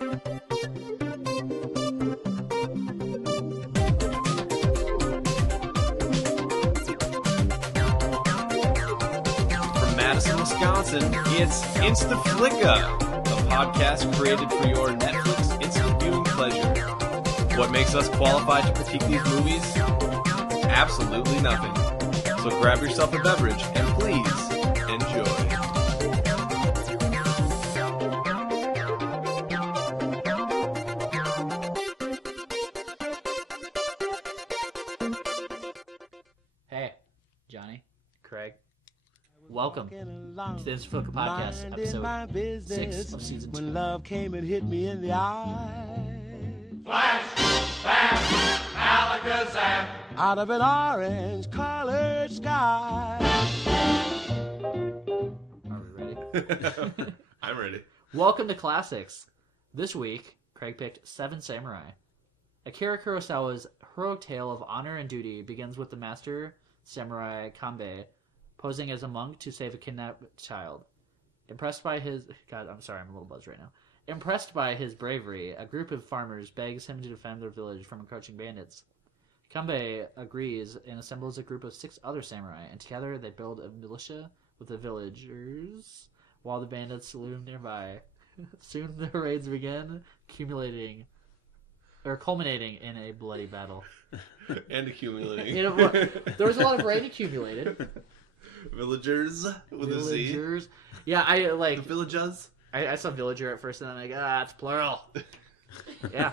Madison, Wisconsin, it's InstaFlicka, a podcast created for your Netflix instant viewing pleasure. What makes us qualified to critique these movies? Absolutely nothing. So grab yourself a beverage and please enjoy. Hey, Johnny, Craig. Welcome to the InstaFlicka Podcast, episode 6 of season 2. When love came and hit me in the eye. Flash, bam, alakazam. Out of an orange-colored sky. Are we ready? I'm ready. Welcome to Classics. This week, Craig picked Seven Samurai. Akira Kurosawa's heroic tale of honor and duty begins with the master samurai Kanbei posing as a monk to save a kidnapped child. Impressed by his... God, I'm sorry, I'm a little buzzed right now. Impressed by his bravery, a group of farmers begs him to defend their village from encroaching bandits. Kanbei agrees and assembles a group of 6 other samurai, and together they build a militia with the villagers, while the bandits loom nearby. Soon the raids begin, culminating in a bloody battle. And accumulating. There was a lot of rain accumulated. Villagers with a Z. Villagers. Yeah, I like... The villagers? I saw villager at first, and then I'm like, it's plural. Yeah.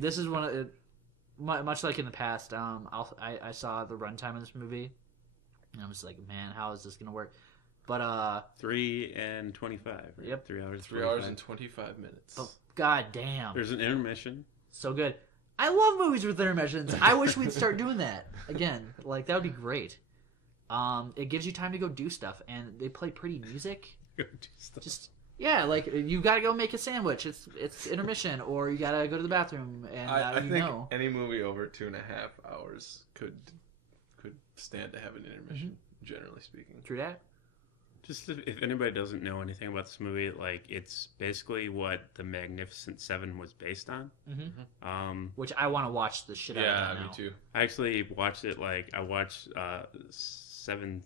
This is one of... Much like in the past, I saw the runtime of this movie, and I was like, man, how is this going to work? But, 3 and 25, right? Yep. 3 hours. 3 hours and 25 minutes. oh, god damn. There's an intermission. So good. I love movies with intermissions. I wish we'd start doing that again. Like, that would be great. It gives you time to go do stuff, and they play pretty music. Just yeah, like you gotta go make a sandwich. It's intermission, or you gotta go to the bathroom, and I think any movie over 2.5 hours could stand to have an intermission. Generally speaking, True that. Just if anybody doesn't know anything about this movie, like it's basically what The Magnificent Seven was based on. Which I want to watch the shit out of that now. me too. I actually watched it. I watched Seven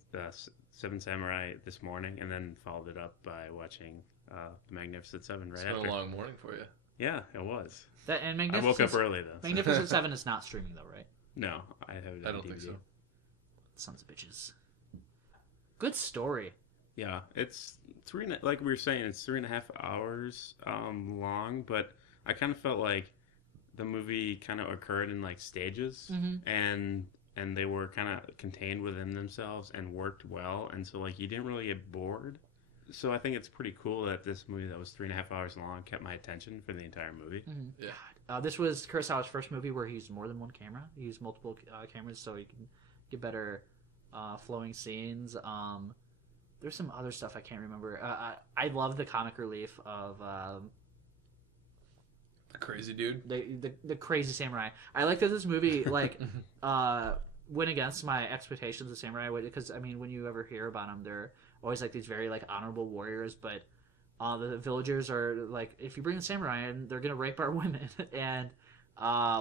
Samurai this morning, and then followed it up by watching The Magnificent Seven right It's after. been a long morning for you. Yeah, it was. I woke up early though. So. Magnificent Seven is not streaming though, right? No, I have it on I don't DVD. think so. Sons of bitches. Good story. Yeah, it's like we were saying, it's 3.5 hours long, but I kind of felt like the movie kind of occurred in like stages, and they were kind of contained within themselves and worked well, and so like you didn't really get bored. So I think it's pretty cool that this movie that was 3.5 hours long kept my attention for the entire movie. Yeah. This was Kurosawa's first movie where he used more than one camera. He used multiple cameras so he can get better flowing scenes. There's some other stuff I can't remember. I love the comic relief of The crazy dude. the crazy samurai. I like that this movie like went against my expectations of samurai, because I mean when you ever hear about them, they're always like these very like honorable warriors, but the villagers are like, if you bring the samurai in, they're gonna rape our women, and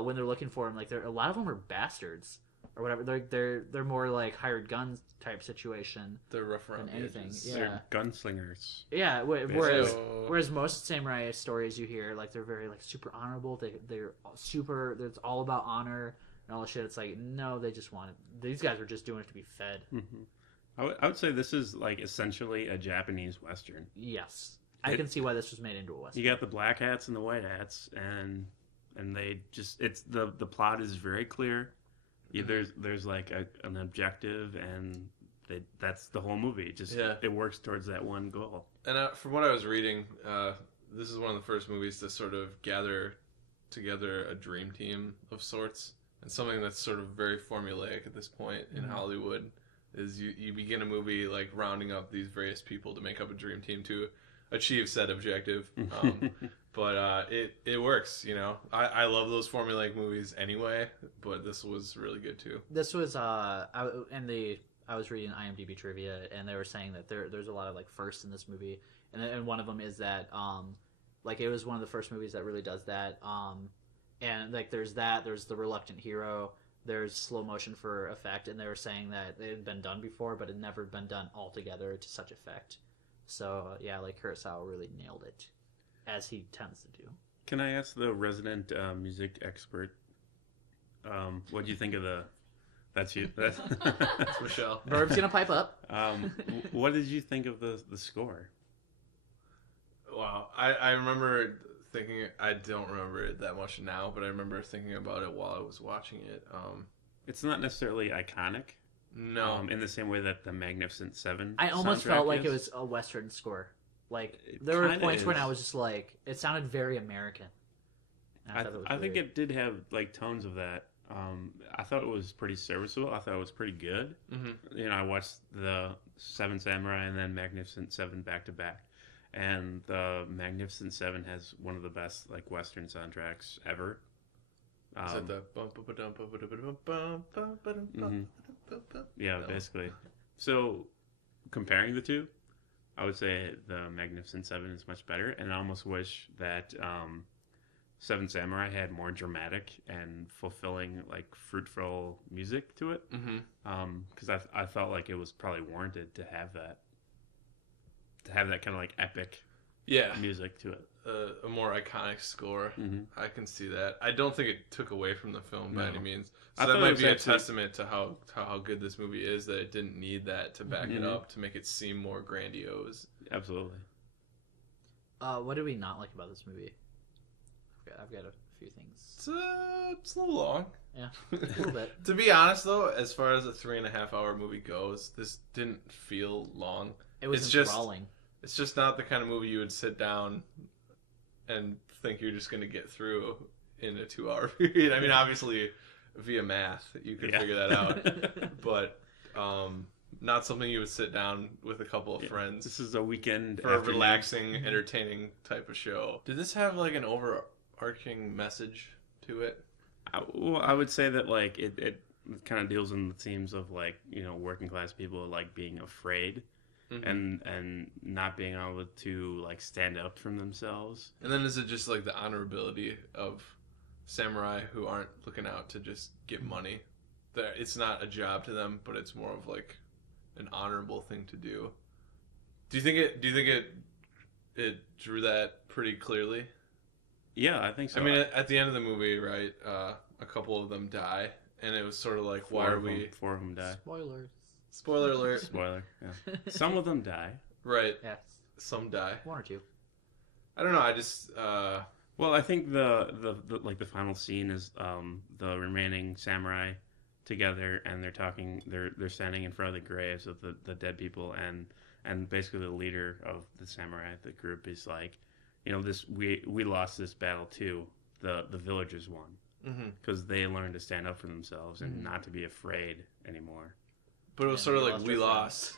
when they're looking for them, like a lot of them are bastards or whatever. They're more like hired guns type situation. They're rough around than anything. edges. Yeah. They're gunslingers. Yeah, So- whereas most samurai stories you hear, like they're very like super honorable. They're super. It's all about honor and all the shit. It's like, no, they just want it. These guys are just doing it to be fed. I would say this is like essentially a Japanese Western. Yes, I can see why this was made into a western. You got the black hats and the white hats, and they just the plot is very clear. There's like an objective, and that's the whole movie. It works towards that one goal. And from what I was reading, this is one of the first movies to sort of gather together a dream team of sorts, and something that's sort of very formulaic at this point in Hollywood is you begin a movie like rounding up these various people to make up a dream team to achieve said objective. But it works, you know. I love those formulaic movies anyway, but this was really good too. This was in the I was reading IMDb trivia, and they were saying that there's a lot of like firsts in this movie, and one of them is that like it was one of the first movies that really does that. And like there's the reluctant hero, there's slow motion for effect, and they were saying that it had been done before, but it never been done all together to such effect. So yeah, like Kurosawa really nailed it, as he tends to do. Can I ask the resident music expert, what do you think of the? That's you. That's Michelle. Verb's gonna pipe up. What did you think of the score? Wow, I remember thinking. I don't remember it that much now, but I remember thinking about it while I was watching it. It's not necessarily iconic. No, In the same way that the Magnificent Seven. I almost soundtrack felt like is. it was a Western score. Like It there were kinda points when is. I was just like, it sounded very American. And I thought it was think weird. it did have like tones of that. I thought it was pretty serviceable. I thought it was pretty good. Mm-hmm. You know, I watched the Seven Samurai and then Magnificent Seven back to back, and the Magnificent Seven has one of the best like Western soundtracks ever. Is it the Yeah, No. basically. So, comparing the two, I would say the Magnificent Seven is much better, and I almost wish that Seven Samurai had more dramatic and fulfilling, like fruitful music to it. Mm-hmm. Because I felt like it was probably warranted to have that kind of like epic Yeah, music to it. a more iconic score. Mm-hmm. I can see that. I don't think it took away from the film by No. any means. I So thought that it might was be a actually- testament to how good this movie is, that it didn't need that to back it Mhm. up, to make it seem more grandiose. Absolutely. What did we not like about this movie? I've got a few things. It's a little long. Yeah, a little bit. To be honest, though, as far as a 3.5-hour movie goes, this didn't feel long. It was It's just- enthralling. It's just not the kind of movie you would sit down and think you're just going to get through in a 2-hour period. I mean, obviously, via math, you can figure that out. But not something you would sit down with a couple of friends This is a weekend for a afternoon. relaxing, entertaining type of show. Did this have like an overarching message to it? I would say that like it kind of deals in the themes of like, you know, working class people like being afraid. Mhm. And not being able to like stand up for themselves. And then is it just like the honorability of samurai who aren't looking out to just get money? That it's not a job to them, but it's more of like an honorable thing to do. Do you think it drew that pretty clearly? Yeah, I think so. I mean, at the end of the movie, right? A couple of them die, and it was sort of like, why are we? Four of them die. Spoilers. Spoiler alert! Spoiler. Yeah. Some of them die. Right, Yes, some die. one or two. I don't know. I just Well, I think the like the final scene is the remaining samurai together, and they're talking. They're standing in front of the graves of the dead people, and basically the leader of the samurai, the group, is like, you know, this we lost this battle too. The villagers won because they learned to stand up for themselves and not to be afraid anymore. but it was Yeah, sort of we like lost we our lost.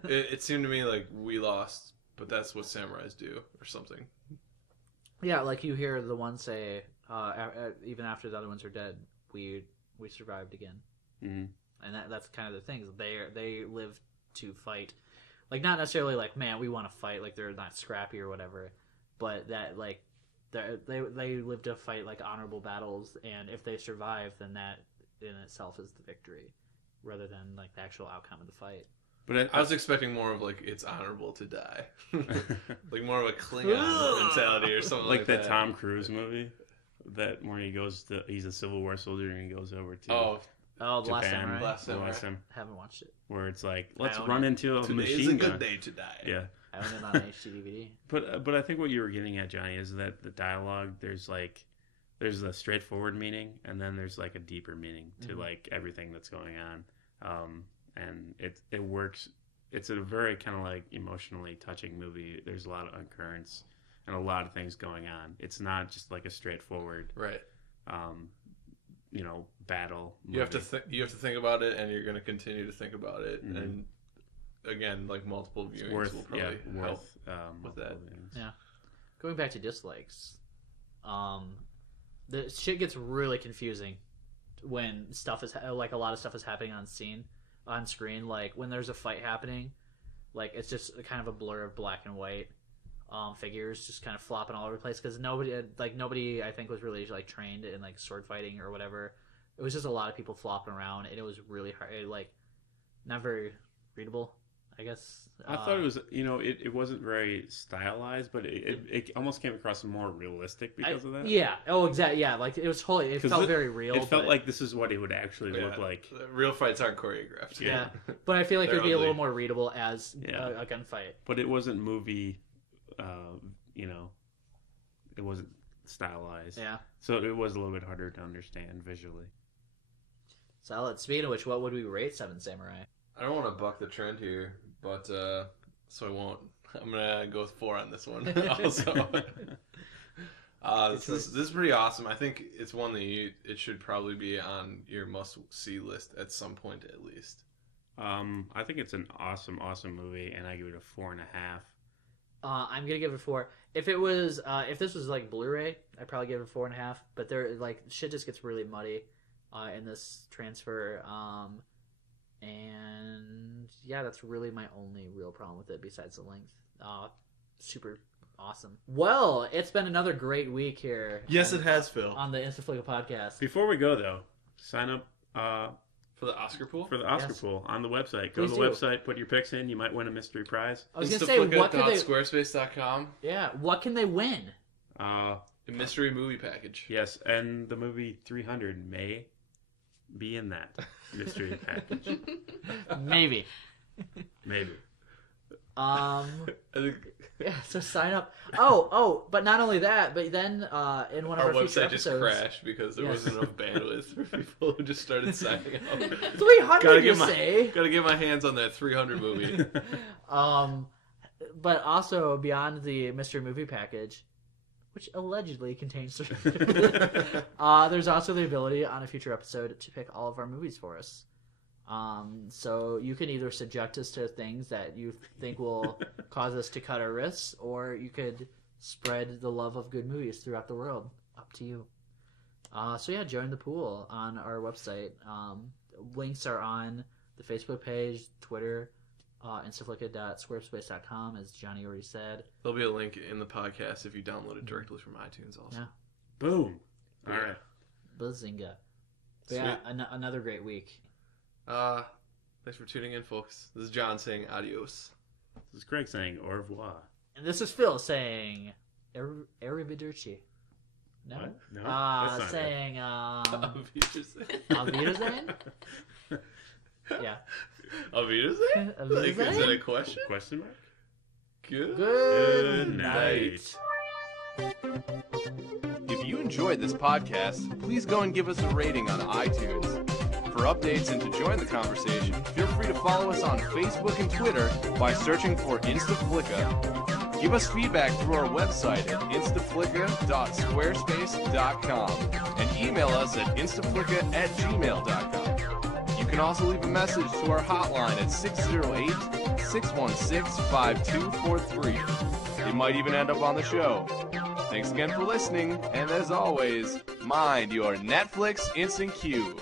friends. It seemed to me like we lost, but that's what samurais do, or something. Yeah, like you hear the one say, even after the other ones are dead, we survived again. Mm-hmm. And that's kind of the thing. They live to fight, like not necessarily like, man, we want to fight, like they're not scrappy or whatever, but that like they live to fight like honorable battles, and if they survive, then that in itself is the victory, rather than like the actual outcome of the fight. But I was expecting more of like it's honorable to die, like more of a Klingon mentality or something like, like that. that Tom Cruise movie, that where he's a Civil War soldier and he goes over to Oh, the Last Japan, Samurai. Last the Samurai. last time, Haven't watched it. where it's like, let's own run it. into a Today is a machine good gun. day to die. Yeah, I own it on HD DVD. but I think what you were getting at, Johnny, is that the dialogue, there's a straightforward meaning, and then there's like a deeper meaning to like everything that's going on, and it works. It's a very kind of like emotionally touching movie. There's a lot of undercurrents and a lot of things going on. It's not just like a straightforward, Right. you know, battle. You have to movie. you have to think about it, and you're going to continue to think about it, Mhm. and again, like multiple It's viewings worth, will probably help. worth with multiple that. viewings. Yeah. Going back to dislikes, the shit gets really confusing when stuff is like a lot of stuff is happening on scene. on screen. Like when there's a fight happening, like it's just kind of a blur of black and white figures just kind of flopping all over the place because nobody I think was really like trained in like sword fighting or whatever. It was just a lot of people flopping around, and it was really hard, like not very readable, I guess. I thought it was, it wasn't very stylized, but it almost came across more realistic because of that. Yeah. Oh, exactly. Yeah. Like it was totally. It felt very real. It felt like this is what it would actually look like. Real fights aren't choreographed. Yeah. But I feel like it'd be a little more readable as a gunfight. But it wasn't movie. It wasn't stylized. Yeah. So it was a little bit harder to understand visually. Solid. Speaking of which, what would we rate Seven Samurai? I don't want to buck the trend here, but so I won't. I'm gonna go with 4 on this one. Also, this is pretty awesome. I think it's one that it should probably be on your must-see list at some point at least. I think it's an awesome movie, and I give it a 4.5. I'm gonna give it 4. If it was, if this was like Blu-ray, I'd probably give it 4.5. But there, like, shit just gets really muddy in this transfer. And yeah, that's really my only real problem with it besides the length. Super awesome. Well, it's been another great week here. Yes, it has, Phil. On the InstaFlicka podcast. Before we go though, sign up for the Oscar pool. For the Oscar pool on the website. Go to the website, put your picks in. You might win a mystery prize. I was gonna say, what could they? Squarespace.com. Yeah, what can they win? A mystery movie package. Yes, and the movie 300 may be in that mystery package. Maybe. Yeah, so sign up. But not only that, but then in one of our future website episodes, just crashed because there wasn't enough bandwidth for people who just started signing up. 300, you say? Gotta get my hands on that 300 movie. But also beyond the mystery movie package, which allegedly contains there's also the ability on a future episode to pick all of our movies for us. So you can either subject us to things that you think will cause us to cut our wrists, or you could spread the love of good movies throughout the world. Up to you. So yeah, join the pool on our website. Links are on the Facebook page, Twitter, InstaFlicka.squarespace.com, as Johnny already said. There'll be a link in the podcast if you download it directly from iTunes also. Yeah. Boom. All right. Bazinga. But yeah, another great week. Thanks for tuning in, folks. This is John saying adios. This is Craig saying au revoir. And this is Phil saying arrivederci. No? What? No, that's not saying Auf Wiedersehen? Yeah. Auf Wiedersehen? Like, is that a question? Question mark? Good night. If you enjoyed this podcast, please go and give us a rating on iTunes. For updates and to join the conversation, feel free to follow us on Facebook and Twitter by searching for InstaFlicka. Give us feedback through our website at instaflicka.squarespace.com and email us at instaflicka@gmail.com. You can also leave a message to our hotline at 608-616-5243. It might even end up on the show. Thanks again for listening, and as always, mind your Netflix instant queue.